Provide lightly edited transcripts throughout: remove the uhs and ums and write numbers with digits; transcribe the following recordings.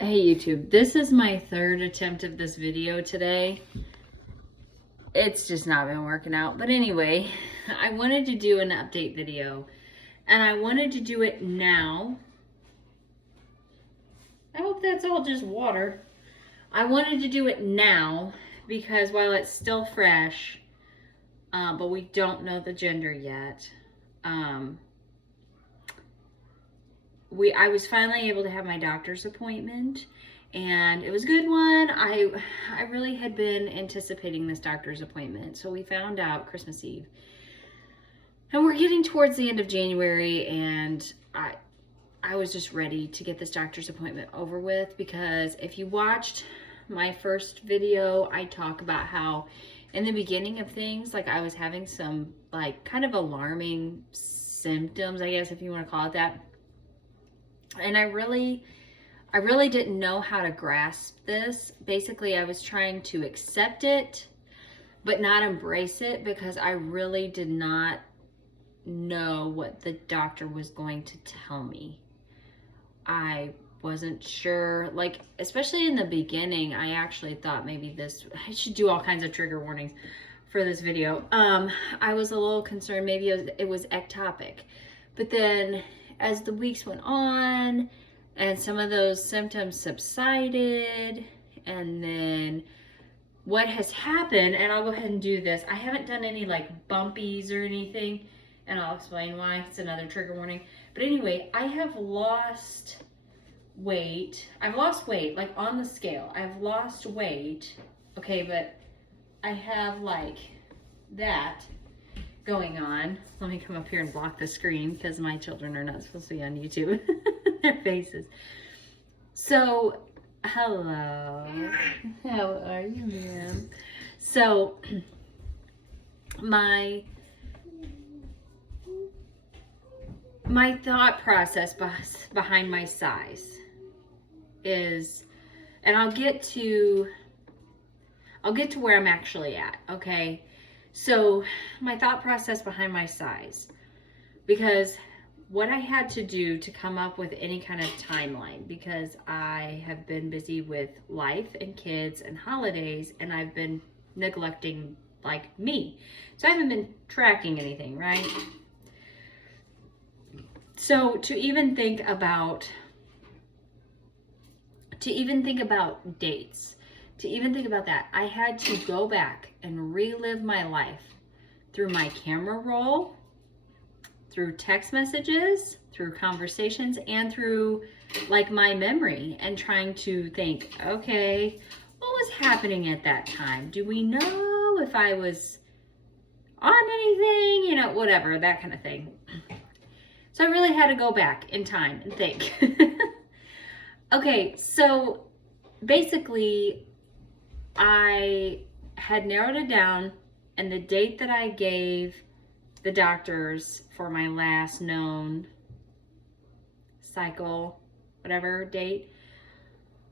Hey YouTube, this is my third attempt of this video today. It's just not been working out. But anyway, I wanted to do an update video and I wanted to do it now. I hope that's all just water. I wanted to do it now because while it's still fresh, but we don't know the gender yet. I was finally able to have my doctor's appointment and it was a good one. I really had been anticipating this doctor's appointment. So we found out Christmas Eve. And we're getting towards the end of January and I was just ready to get this doctor's appointment over with, because if you watched my first video, I talk about how in the beginning of things, like I was having some like kind of alarming symptoms, I guess if you want to call it that. And I really didn't know how to grasp this. Basically, I was trying to accept it, but not embrace it, because I really did not know what the doctor was going to tell me. I wasn't sure, like, especially in the beginning, I actually thought maybe I should do all kinds of trigger warnings for this video. I was a little concerned maybe it was ectopic, but then as the weeks went on and some of those symptoms subsided, and then what has happened, and I'll go ahead and do this. I haven't done any like bumpies or anything, and I'll explain why. It's another trigger warning. But anyway, I have lost weight. I've lost weight, like on the scale. I've lost weight. Okay, but I have like that going on. Let me come up here and block the screen because my children are not supposed to be on YouTube. Their faces. So, hello. How are you, ma'am? So, my thought process behind my size is, and I'll get to where I'm actually at, okay? So my thought process behind my size, because what I had to do to come up with any kind of timeline, because I have been busy with life and kids and holidays, and I've been neglecting like me. So I haven't been tracking anything, right? So to even think about dates, to even think about that, I had to go back and relive my life through my camera roll, through text messages, through conversations, and through like my memory, and trying to think, okay, what was happening at that time? Do we know if I was on anything? You know, whatever, that kind of thing. So I really had to go back in time and think. Okay, so basically, I had narrowed it down, and the date that I gave the doctors for my last known cycle, whatever date,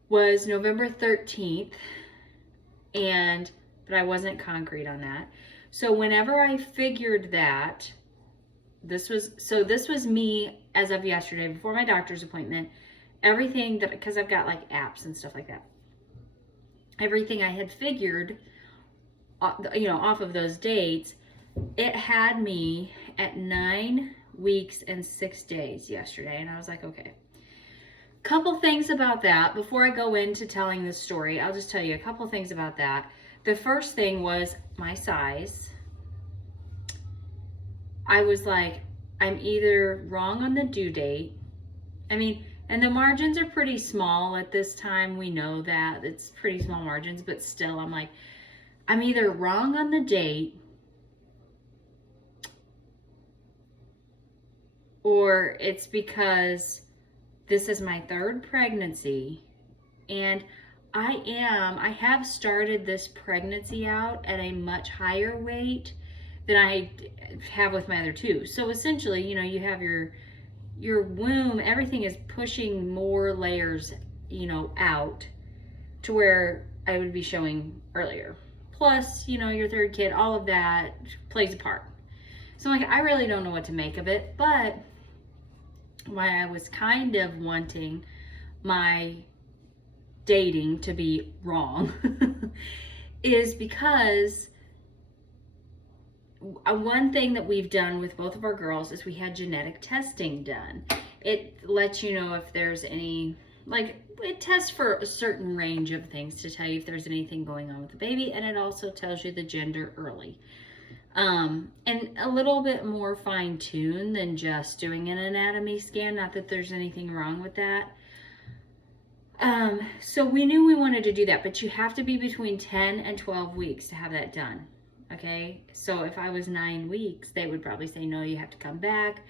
was November 13th, but I wasn't concrete on that. So whenever I figured that, this was me as of yesterday, before my doctor's appointment, everything that, because I've got like apps and stuff like that, everything I had figured, you know, off of those dates, it had me at 9 weeks and 6 days yesterday. And I was like, okay. Couple things about that. Before I go into telling this story, I'll just tell you a couple things about that. The first thing was my size. I was like, I'm either wrong on the due date. I mean, and the margins are pretty small at this time. We know that it's pretty small margins, but still, I'm like, I'm either wrong on the date, or it's because this is my third pregnancy, and I have started this pregnancy out at a much higher weight than I have with my other two. So essentially, you know, you have your womb, everything is pushing more layers, you know, out to where I would be showing earlier. Plus, you know, your third kid, all of that plays a part. So I'm like, I really don't know what to make of it, but why I was kind of wanting my dating to be wrong is because one thing that we've done with both of our girls is we had genetic testing done. It lets you know if there's any, like, it tests for a certain range of things to tell you if there's anything going on with the baby, and it also tells you the gender early. And a little bit more fine-tuned than just doing an anatomy scan. Not that there's anything wrong with that. So we knew we wanted to do that, but you have to be between 10 and 12 weeks to have that done. Okay, so if I was 9 weeks, they would probably say, no, you have to come back.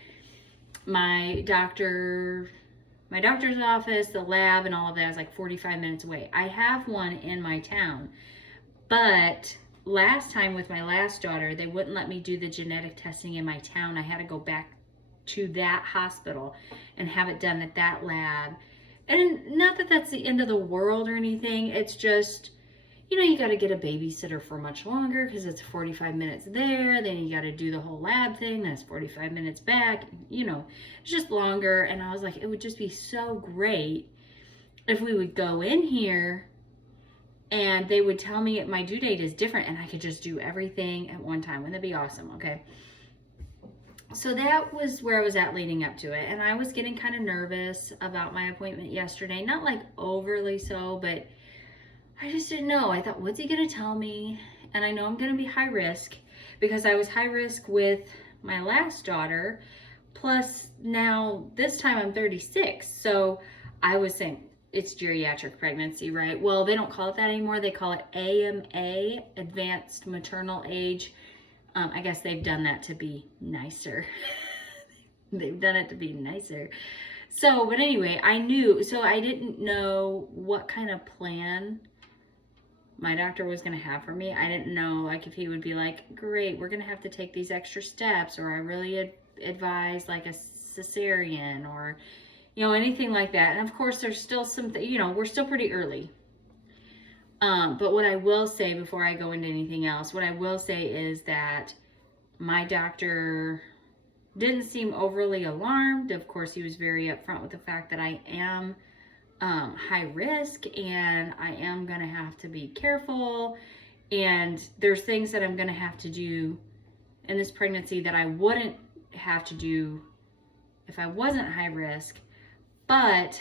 My doctor's office, the lab, and all of that is like 45 minutes away. I have one in my town, but last time with my last daughter, they wouldn't let me do the genetic testing in my town. I had to go back to that hospital and have it done at that lab. And not that that's the end of the world or anything. It's just, you got to get a babysitter for much longer because it's 45 minutes there. Then you got to do the whole lab thing. That's 45 minutes back. It's just longer. And I was like, it would just be so great if we would go in here and they would tell me my due date is different and I could just do everything at one time. Wouldn't that be awesome? Okay. So that was where I was at leading up to it. And I was getting kind of nervous about my appointment yesterday. Not like overly so, but I just didn't know. I thought, what's he going to tell me? And I know I'm going to be high risk because I was high risk with my last daughter. Plus now this time I'm 36. So I was saying it's geriatric pregnancy, right? Well, they don't call it that anymore. They call it AMA, Advanced Maternal Age. I guess they've done that to be nicer. They've done it to be nicer. So, but anyway, I didn't know what kind of plan my doctor was going to have for me. I didn't know, like, if he would be like, great, we're going to have to take these extra steps, or I really advise like a cesarean, or, anything like that. And of course, there's still something, we're still pretty early. But what I will say before I go into anything else, what I will say is that my doctor didn't seem overly alarmed. Of course, he was very upfront with the fact that I am high risk and I am going to have to be careful. And there's things that I'm going to have to do in this pregnancy that I wouldn't have to do if I wasn't high risk. But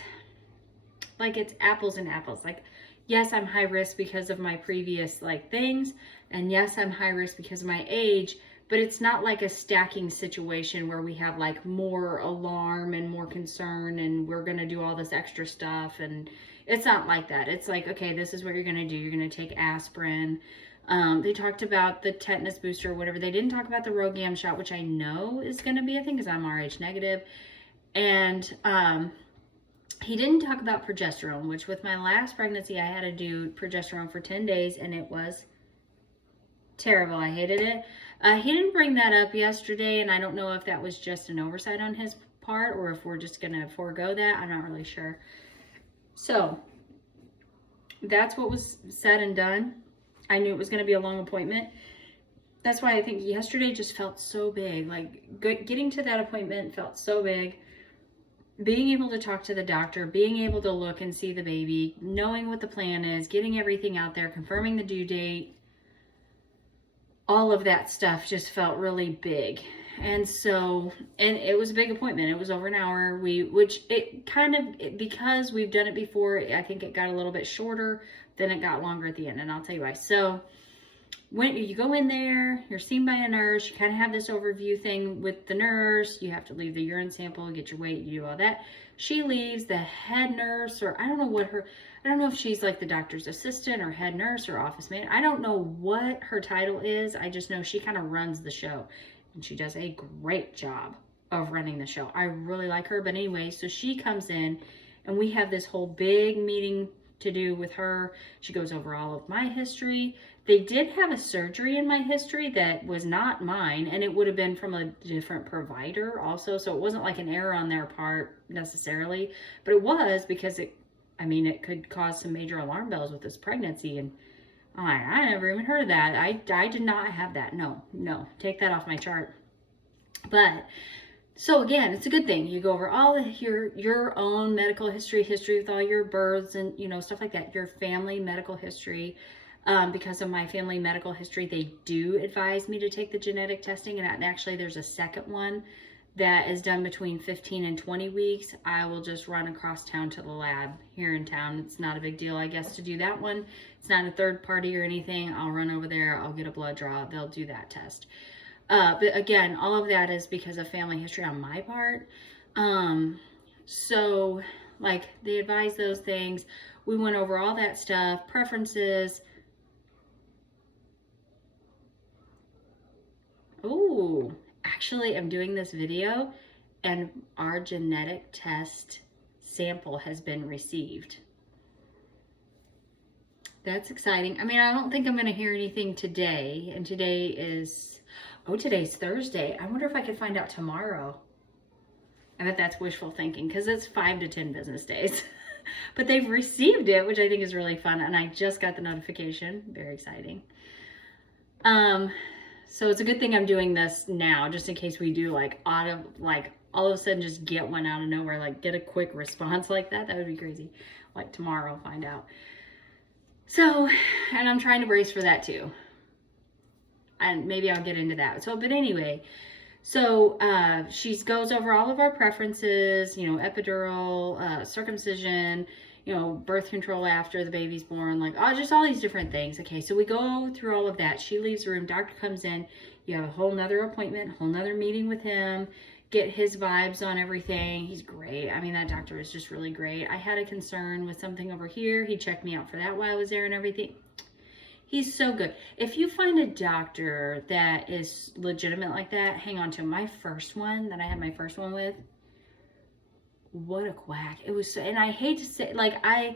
like, it's apples and apples. Like, yes, I'm high risk because of my previous things. And yes, I'm high risk because of my age, but it's not like a stacking situation where we have more alarm and more concern and we're going to do all this extra stuff. And it's not like that. It's like, okay, this is what you're going to do. You're going to take aspirin. They talked about the tetanus booster or whatever. They didn't talk about the RhoGAM shot, which I know is going to be a thing because I'm Rh negative. And, he didn't talk about progesterone, which with my last pregnancy, I had to do progesterone for 10 days and it was terrible. I hated it. He didn't bring that up yesterday, and I don't know if that was just an oversight on his part or if we're just going to forego that. I'm not really sure. So that's what was said and done. I knew it was going to be a long appointment. That's why I think yesterday just felt so big. Getting to that appointment felt so big. Being able to talk to the doctor, being able to look and see the baby, knowing what the plan is, getting everything out there, confirming the due date, all of that stuff just felt really big. And so, and it was a big appointment. It was over an hour. Because we've done it before, I think it got a little bit shorter, then it got longer at the end, and I'll tell you why. So when you go in there, you're seen by a nurse, you kind of have this overview thing with the nurse. You have to leave the urine sample, get your weight, you do all that. She leaves. The head nurse, or I don't know if she's like the doctor's assistant or head nurse or office manager. I don't know what her title is. I just know she kind of runs the show, and she does a great job of running the show. I really like her. But anyway, so she comes in and we have this whole big meeting to do with her. She goes over all of my history. They did have a surgery in my history that was not mine, and it would have been from a different provider also. So it wasn't like an error on their part necessarily, but it was because it could cause some major alarm bells with this pregnancy. And I never even heard of that. I did not have that. No, take that off my chart. But So again, it's a good thing. You go over all your own medical history with all your births and, you know, stuff like that, your family medical history. Because of my family medical history, they do advise me to take the genetic testing, and actually there's a second one that is done between 15 and 20 weeks. I will just run across town to the lab here in town. It's not a big deal, I guess, to do that one. It's not a third party or anything. I'll run over there, I'll get a blood draw, they'll do that test. But again, all of that is because of family history on my part. So like they advise those things. We went over all that stuff, preferences. Oh, actually I'm doing this video and our genetic test sample has been received. That's exciting. I mean, I don't think I'm going to hear anything today, and today is, oh, today's Thursday. I wonder if I could find out tomorrow. I bet that's wishful thinking because it's 5 to 10 business days. But they've received it, which I think is really fun, and I just got the notification. Very exciting. So it's a good thing I'm doing this now, just in case we do like all of a sudden just get one out of nowhere, like get a quick response like that. That would be crazy. Like tomorrow I'll find out. So, and I'm trying to brace for that too. And maybe I'll get into that. So, but anyway, so she goes over all of our preferences, you know, epidural, circumcision, you know, birth control after the baby's born, like just all these different things. Okay, so we go through all of that. She leaves the room, doctor comes in, you have a whole nother appointment, whole nother meeting with him, get his vibes on everything. He's great. I mean, that doctor is just really great. I had a concern with something over here. He checked me out for that while I was there and everything. He's so good. If you find a doctor that is legitimate like that, hang on to him. My first one that I had my first one with, what a quack. It was so, and I hate to say, like, I'm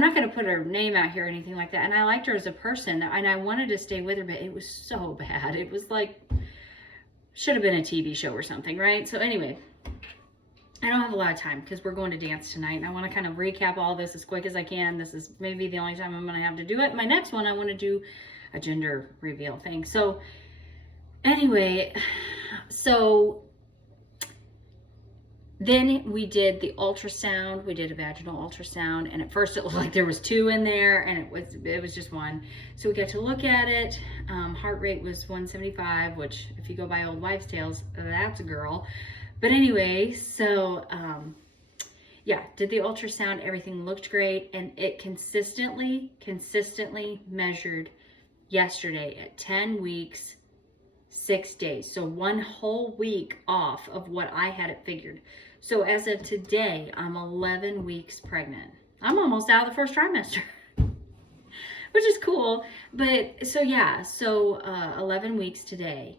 not going to put her name out here or anything like that. And I liked her as a person and I wanted to stay with her, but it was so bad. It was like, should have been a TV show or something, right? So anyway, I don't have a lot of time because we're going to dance tonight and I want to kind of recap all this as quick as I can. This is maybe the only time I'm going to have to do it. My next one, I want to do a gender reveal thing. So anyway, so then we did the ultrasound. We did a vaginal ultrasound, and at first it looked like there was 2 in there, and it was just 1. So we got to look at it. Heart rate was 175, which if you go by old wives' tales, that's a girl. But anyway, so yeah, did the ultrasound. Everything looked great, and it consistently measured yesterday at 10 weeks, 6 days. So 1 whole week off of what I had it figured. So as of today, I'm 11 weeks pregnant. I'm almost out of the first trimester, which is cool. But so yeah, so 11 weeks today.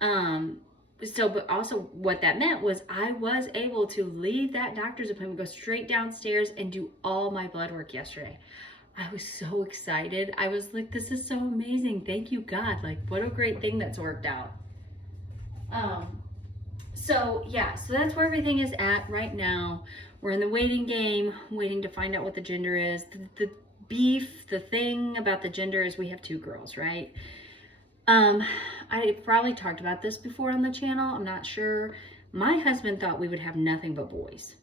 But also what that meant was I was able to leave that doctor's appointment, go straight downstairs and do all my blood work yesterday. I was so excited. I was like, this is so amazing. Thank you, God. Like, what a great thing that's worked out. So yeah, so that's where everything is at right now. We're in the waiting game, waiting to find out what the gender is. The thing about the gender is we have 2 girls, right? I probably talked about this before on the channel. I'm not sure. My husband thought we would have nothing but boys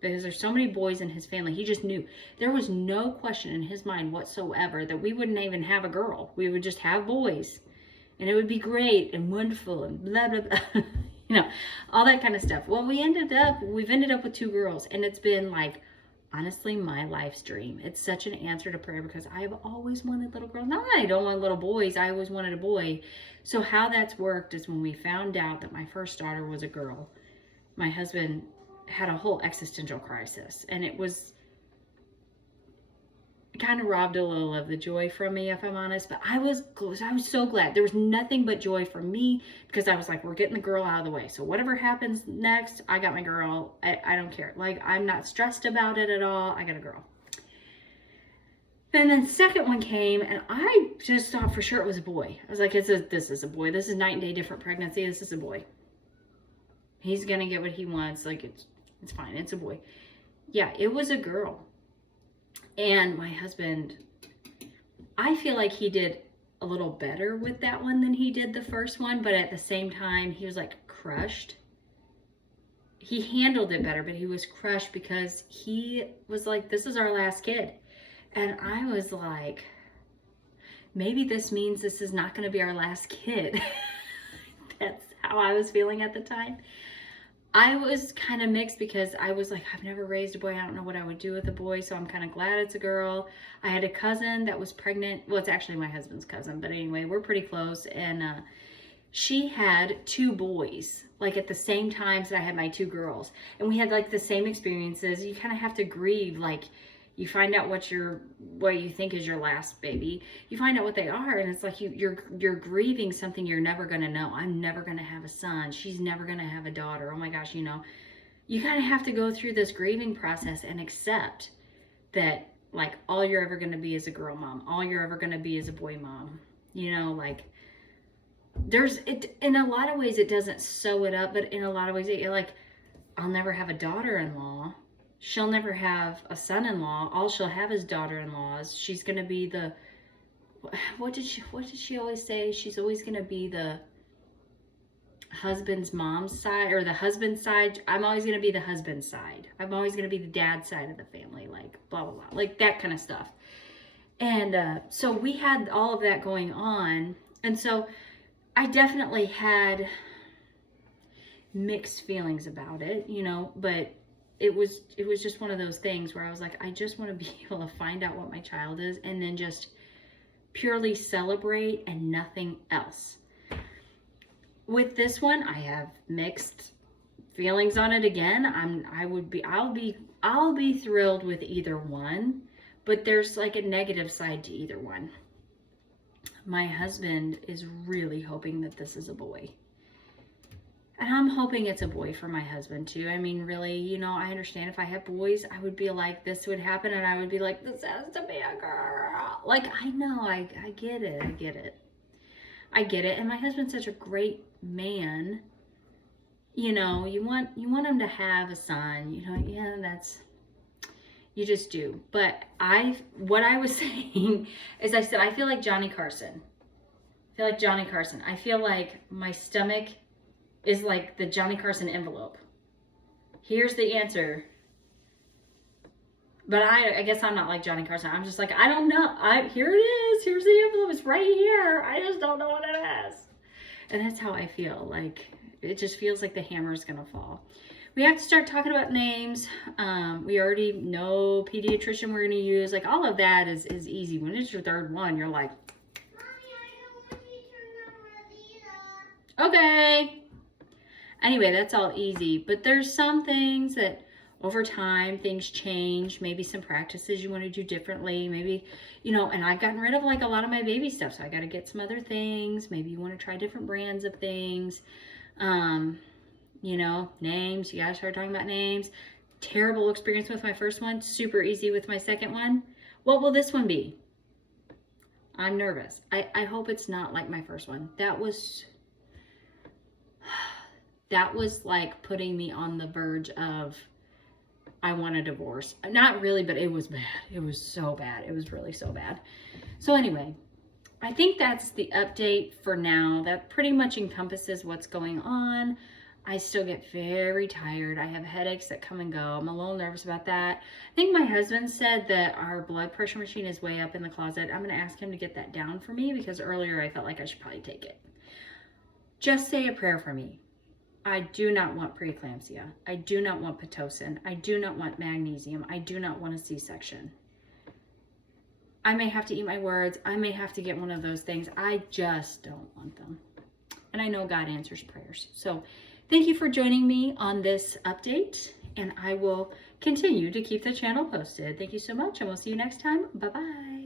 because there's so many boys in his family. He just knew. There was no question in his mind whatsoever that we wouldn't even have a girl. We would just have boys and it would be great and wonderful and blah, blah, blah. You know, all that kind of stuff. Well, we've ended up with 2 girls, and it's been like, honestly, my life's dream. It's such an answer to prayer because I have always wanted little girls. Not that I don't want little boys. I always wanted a boy. So how that's worked is when we found out that my first daughter was a girl, my husband had a whole existential crisis, and it kind of robbed a little of the joy from me, if I'm honest. But I was so glad. There was nothing but joy for me because I was like, we're getting the girl out of the way. So whatever happens next, I got my girl. I don't care. Like, I'm not stressed about it at all. I got a girl. And then the second one came, and I just thought for sure it was a boy. I was like, this is a boy. This is night and day different pregnancy. This is a boy. He's gonna get what he wants. Like, it's fine. It's a boy. Yeah, it was a girl. And my husband, I feel like he did a little better with that one than he did the first one, but at the same time, he was like crushed he handled it better, but he was crushed because he was like, this is our last kid. And I was like, maybe this means this is not going to be our last kid. That's how I was feeling at the time. I was kind of mixed because I was like, I've never raised a boy. I don't know what I would do with a boy, so I'm kind of glad it's a girl. I had a cousin that was pregnant. Well, it's actually my husband's cousin, but anyway, we're pretty close. And she had 2 boys, like at the same time that I had my 2 girls. And we had like the same experiences. You kind of have to grieve, like, you find out what you think is your last baby. You find out what they are, and it's like you're grieving something you're never gonna know. I'm never gonna have a son. She's never gonna have a daughter. Oh my gosh, you kind of have to go through this grieving process and accept that, like, all you're ever gonna be is a girl mom. All you're ever gonna be is a boy mom. Like, in a lot of ways it doesn't sew it up, but in a lot of ways like, I'll never have a daughter-in-law. She'll never have a son-in-law. All she'll have is daughter-in-laws. She's going to be the, what did she always say? She's always going to be the husband's mom's side, or the husband's side. I'm always going to be the husband's side. I'm always going to be the dad's side of the family, like blah, blah, blah, like that kind of stuff. And so we had all of that going on. And so I definitely had mixed feelings about it, but it was just one of those things where I was like, I just want to be able to find out what my child is and then just purely celebrate and nothing else. With this one, I have mixed feelings on it again. I'll be thrilled with either one, but there's like a negative side to either one. My husband is really hoping that this is a boy. And I'm hoping it's a boy for my husband too. I mean, really, I understand if I had boys, I would be like, this would happen. And I would be like, this has to be a girl. Like, I know, I get it. I get it. And my husband's such a great man. You want him to have a son, you just do. But what I was saying is, I said, I feel like Johnny Carson. I feel like my stomach is like the Johnny Carson envelope. Here's the answer. But I guess I'm not like Johnny Carson. I'm just like, I don't know. Here it is. Here's the envelope. It's right here. I just don't know what it is. And that's how I feel. Like, it just feels like the hammer is going to fall. We have to start talking about names. We already know pediatrician we're going to use. Like, all of that is easy. When it's your 3rd one, you're like, Mommy, I don't want you to know Rosita. Okay. Anyway, that's all easy. But there's some things that over time, things change. Maybe some practices you want to do differently. Maybe, and I've gotten rid of like a lot of my baby stuff. So I got to get some other things. Maybe you want to try different brands of things. Names. You got to start talking about names. Terrible experience with my first one. Super easy with my second one. What will this one be? I'm nervous. I hope it's not like my first one. That was like putting me on the verge of, I want a divorce. Not really, but it was bad. It was so bad. It was really so bad. So anyway, I think that's the update for now. That pretty much encompasses what's going on. I still get very tired. I have headaches that come and go. I'm a little nervous about that. I think my husband said that our blood pressure machine is way up in the closet. I'm going to ask him to get that down for me because earlier I felt like I should probably take it. Just say a prayer for me. I do not want preeclampsia. I do not want Pitocin. I do not want magnesium. I do not want a C-section. I may have to eat my words. I may have to get one of those things. I just don't want them. And I know God answers prayers. So thank you for joining me on this update. And I will continue to keep the channel posted. Thank you so much. And we'll see you next time. Bye-bye.